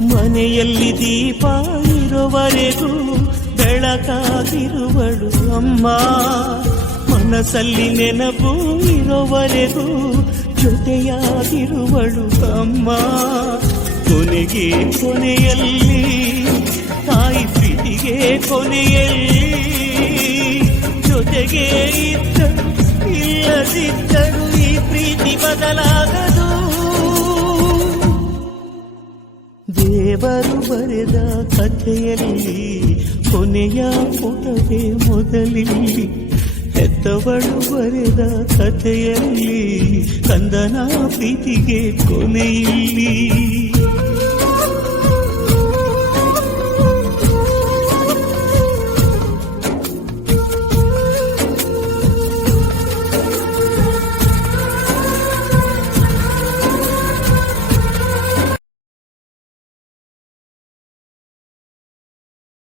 ಮನೆಯಲ್ಲಿ ದೀಪ ಇರುವವರೆಗೂ ಬೆಳಕಾಗಿರುವಳು ಅಮ್ಮ. ಮನಸ್ಸಲ್ಲಿ ನೆನಪು ಇರುವವರೆಗೂ ಜೊತೆಯಾಗಿರುವಳು ಅಮ್ಮ. ಕೊನೆಗೆ ಕೊನೆಯಲ್ಲಿ ತಾಯಿ ಪ್ರೀತಿಗೆ ಕೊನೆಯಲ್ಲಿ ಜೊತೆಗೆ ಇದ್ದರು ಇಲ್ಲದಿದ್ದರು ಈ ಪ್ರೀತಿ ಬದಲಾಗದು. ದೇವರು ಬರೆದ ಕಥೆಯಲ್ಲಿ ಕೊನೆಯ ಪುಟವೇ ಮೊದಲಿಲ್ಲಿ. ಹೆತ್ತವಳು ಬರೆದ ಕಥೆಯಲ್ಲಿ ಕಂದನ ಪ್ರೀತಿಗೆ ಕೊನೆಯಿಲ್ಲಿ.